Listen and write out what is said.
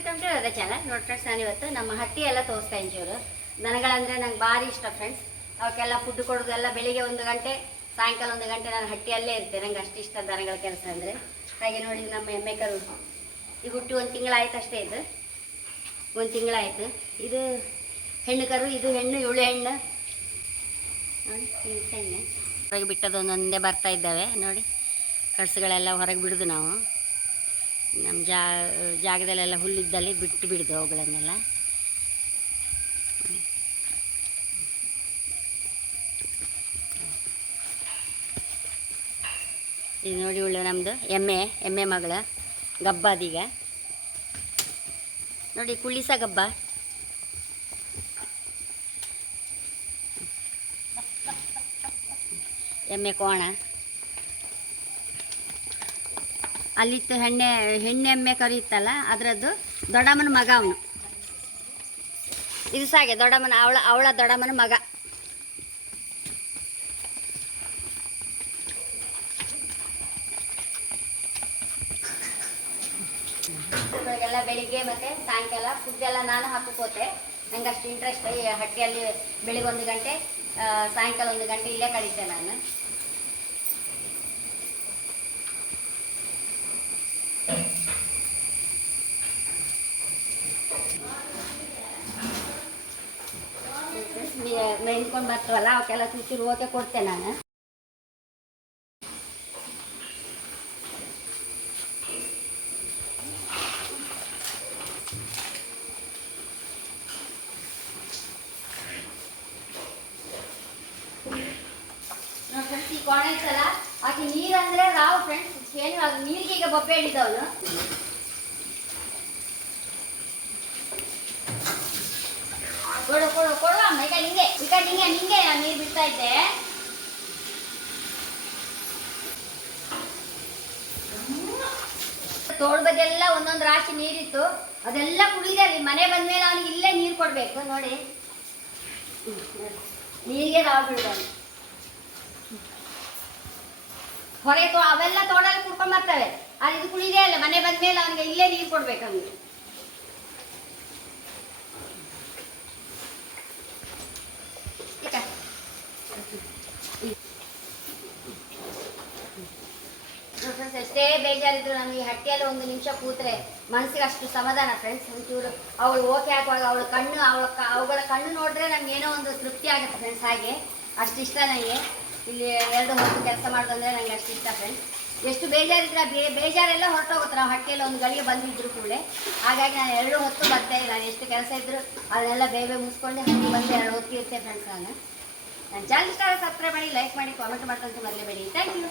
Welcome to ಅದ channel ನೋಡಿ friends ನಾನು ಇವತ್ತು ನಮ್ಮ ಹಟ್ಟಿ ಎಲ್ಲ ತೋರಿಸ್ತಾ ಇದ್ದೀವರು ದನಗಳಂದರೆ ನಂಗೆ ಭಾರಿ ಇಷ್ಟ ಫ್ರೆಂಡ್ಸ್ ಅವಕ್ಕೆಲ್ಲ ಫುಡ್ ಕೊಡೋದೆಲ್ಲ ಬೆಳಿಗ್ಗೆ ಒಂದು ಗಂಟೆ, ಸಾಯಂಕಾಲ ಒಂದು ಗಂಟೆ ನಾನು ಹಟ್ಟಿಯಲ್ಲೇ ಇರ್ತೇನೆ ನಂಗೆ ಅಷ್ಟು ಇಷ್ಟ ದನಗಳ ಕೆಲಸ ಅಂದರೆ. ಹಾಗೆ ನೋಡಿ ನಮ್ಮ ಎಮ್ಮೆ ಕರು. ಈಗ ಹುಟ್ಟಿ ಒಂದು ತಿಂಗಳಾಯ್ತು ಅಷ್ಟೇ ಇದು. ಒಂದು ತಿಂಗಳಾಯ್ತು. ಇದು ಹೆಣ್ಣು ಕರು, ಇದು ಹೆಣ್ಣು, ಇವಳು ಹೆಣ್ಣು. ಹೆಣ್ಣು ಹೊರಗೆ ಬಿಟ್ಟದ ಒಂದೊಂದೇ ಬರ್ತಾ ಇದ್ದಾವೆ. ನೋಡಿ ಕಡ್ಸುಗಳೆಲ್ಲ ಹೊರಗೆ ಬಿಡೋದು ನಾವು. ನಮ್ಮ ಜಾ ಜಾಗದಲ್ಲೆಲ್ಲ ಹುಲ್ಲಿದ್ದಲ್ಲಿ ಬಿಟ್ಟು ಬಿಡ್ದು ಅವುಗಳನ್ನೆಲ್ಲ. ಇದು ನೋಡಿ ಉಳ್ಳು ನಮ್ಮದು ಎಮ್ಮೆ ಎಮ್ಮೆ ಮಗಳ ಗಬ್ಬ ಅದೀಗ ನೋಡಿ ಕುಳ್ಳಿಸ ಗಬ್ಬ. ಎಮ್ಮೆ ಕೋಣ. ಅಲ್ಲಿತ್ತು ಹೆಣ್ಣೆ ಹೆಣ್ಣೆಮ್ಮೆ ಕರೀತಲ್ಲ ಅದರದ್ದು ದೊಡ್ಡಮ್ಮನ ಮಗ ಅವನು. ಇದು ಸಾಗೆ, ದೊಡ್ಡಮ್ಮನ, ಅವಳ ಅವಳ ದೊಡ್ಡಮ್ಮನ ಮಗ. ಎಲ್ಲ ಬೆಳಿಗ್ಗೆ ಮತ್ತೆ ಸಾಯಂಕಾಲ ಫುಡ್ ಎಲ್ಲ ನಾನು ಹಾಕೋಕೋತೆ. ನಂಗೆ ಅಷ್ಟು ಇಂಟ್ರೆಸ್ಟ್ ಹಟ್ಟಿಯಲ್ಲಿ ಬೆಳಿಗ್ಗೆ ಒಂದು ಗಂಟೆ ಸಾಯಂಕಾಲ ಒಂದು ಗಂಟೆ ಇಲ್ಲೇ ಕಳೀತೆ ನಾನು. ಮೆಂದ್ಕೊಂಡು ಬರ್ತಾವಲ್ಲ, ಅವಕ್ಕೆಲ್ಲ ಚೂಚೂರು ಓಕೆ ಕೊಡ್ತೇನೆ ನಾನು. ಫ್ರೆಂಡ್ಸ್ ಈ ಕೋಣೆ ಇತ್ತಲ್ಲ ಆಕೆ ನೀರಂದ್ರೆ ರಾವ್ ಫ್ರೆಂಡ್ಸ್ ಏನು ನೀರಿಗೆ ಈಗ ಬೊಬ್ಬೆ ಹಿಡಿದವನು ಕೊಡು ಕೊಡು ಕೊಡು ಅಮ್ಮ ಈಗ ನಿಂಗೆ ಈಗ ನಿಂಗೆ ನೀರು ಬಿಡ್ತಾ ಇದ್ದೆ. ಬದಿಯೆಲ್ಲ ಒಂದೊಂದು ರಾಶಿ ನೀರಿತ್ತು. ಅದೆಲ್ಲ ಕುಡಿದೆ ಅಲ್ಲಿ. ಮನೆ ಬಂದ್ಮೇಲೆ ಅವನಿಗೆ ಇಲ್ಲೇ ನೀರು ಕೊಡ್ಬೇಕು, ನೋಡಿ. ನೀರಿಗೆ ರಾವ್ ಬಿಡ್ಬಾರ್ದು ಹೊರಗೆ ತೋ ಅವೆಲ್ಲ ತೋಡಲ್ಲಿ ಕುಡ್ಕೊಂಡ್ ಬರ್ತವೆ. ಅದು ಇದು ಕುಡಿದೇ ಅಲ್ಲ ಮನೆ ಬಂದ್ಮೇಲೆ ಅವನಿಗೆ ಇಲ್ಲೇ ನೀರು ಕೊಡ್ಬೇಕು ಅವನಿಗೆ ಈಗ ಫ್ರೆಂಡ್ಸ್ ಎಷ್ಟೇ ಬೇಜಾರಿದ್ರು ನಾನು ಈ ಹಟ್ಟಿಯಲ್ಲಿ ಒಂದು ನಿಮಿಷ ಕೂತ್ರೆ ಮನಸ್ಸಿಗೆ ಅಷ್ಟು ಸಮಾಧಾನ. ಫ್ರೆಂಡ್ಸ್ ಒಂಚೂರು ಅವಳು ಓಕೆ ಹಾಕುವಾಗ ಅವಳ ಕಣ್ಣು, ಅವಳ ಅವುಗಳ ಕಣ್ಣು ನೋಡಿದ್ರೆ ನಮ್ಗೆ ಏನೋ ಒಂದು ತೃಪ್ತಿ ಆಗುತ್ತೆ ಫ್ರೆಂಡ್ಸ್ ಹಾಗೆ. ಅಷ್ಟು ಇಷ್ಟ ನನಗೆ. ಇಲ್ಲಿ ಎರಡು ಹೊತ್ತು ಕೆಲಸ ಮಾಡೋದಂದ್ರೆ ನನಗೆ ಅಷ್ಟು ಇಷ್ಟ ಫ್ರೆಂಡ್ಸ್ ಎಷ್ಟು ಬೇಜಾರಿದ್ರೆ ಬೇ, ಬೇಜಾರೆಲ್ಲ ಹೊರಟೋಗುತ್ತೆ. ನಾವು ಹಟ್ಟಿಯಲ್ಲಿ ಒಂದು ಗಳಿಗೆ ಬಂದಿದ್ರು ಕೂಡಲೇ. ಹಾಗಾಗಿ ನಾನು ಎರಡು ಹೊತ್ತು ಬರ್ತಾ ಇಲ್ಲ. ನಾನು ಎಷ್ಟು ಕೆಲಸ ಇದ್ರು ಅದನ್ನೆಲ್ಲ ಬೇಗ ಮುಗಿಸ್ಕೊಂಡು ಹಂಗೆ ಬಂದು ಎರಡು ಹೊತ್ತು ಫ್ರೆಂಡ್ಸ್ ನಾನು. ನನ್ನ ಚಾನಲ್ ಇಷ್ಟ ಸಬ್ಸ್ಕ್ರೈಬ್ ಮಾಡಿ ಲೈಕ್ ಮಾಡಿ ಕಾಮೆಂಟ್ ಮಾಡ್ಕೊಂತ ಮರಲೇಬೇಡಿ ಥ್ಯಾಂಕ್ ಯು